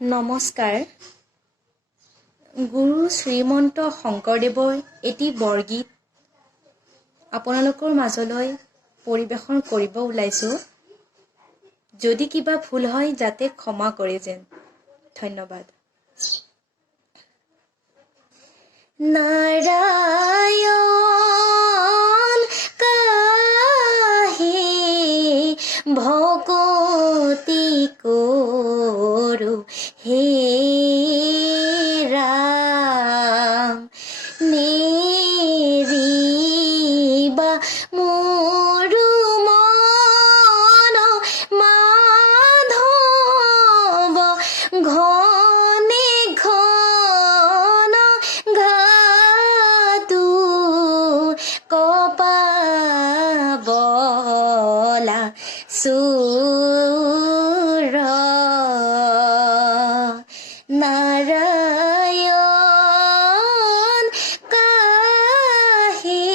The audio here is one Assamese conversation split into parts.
নমস্কাৰ। গুৰু শ্ৰীমন্ত শংকৰদেৱৰ এটি বৰগীত আপোনালোকৰ মাজলৈ পৰিৱেশন কৰিব ওলাইছোঁ। যদি কিবা ভুল হয় যাতে ক্ষমা কৰে যেন। ধন্যবাদ। নাৰায়ণ কাহে ভকতি কৰো হে ৰাম, নেৰিবা মোৰো মন মাধৱ, ঘনে ঘন ঘাটু কপাবলা চুৰ। নাৰায়ণ কাহে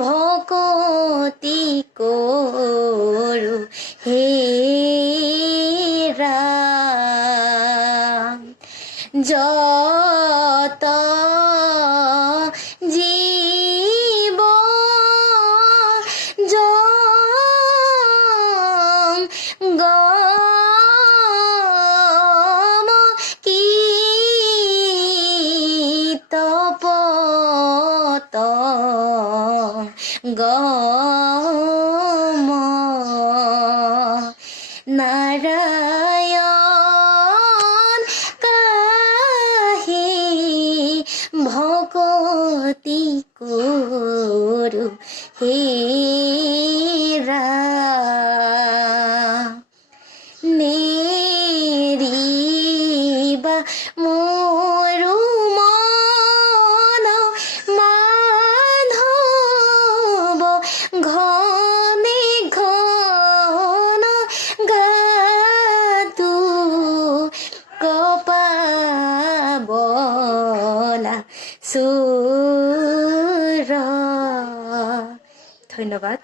ভকতি কৰো হে ৰাম, যত জীৱ জংগম কীট পতংগম, নাৰায়ণ কাহে ভকতি কৰো হে ৰাম, নেৰিবা মোৰো মন মাধৱ, ঘনে ঘন ঘাটু কপাবলা চুৰ। ধন্যবাদ।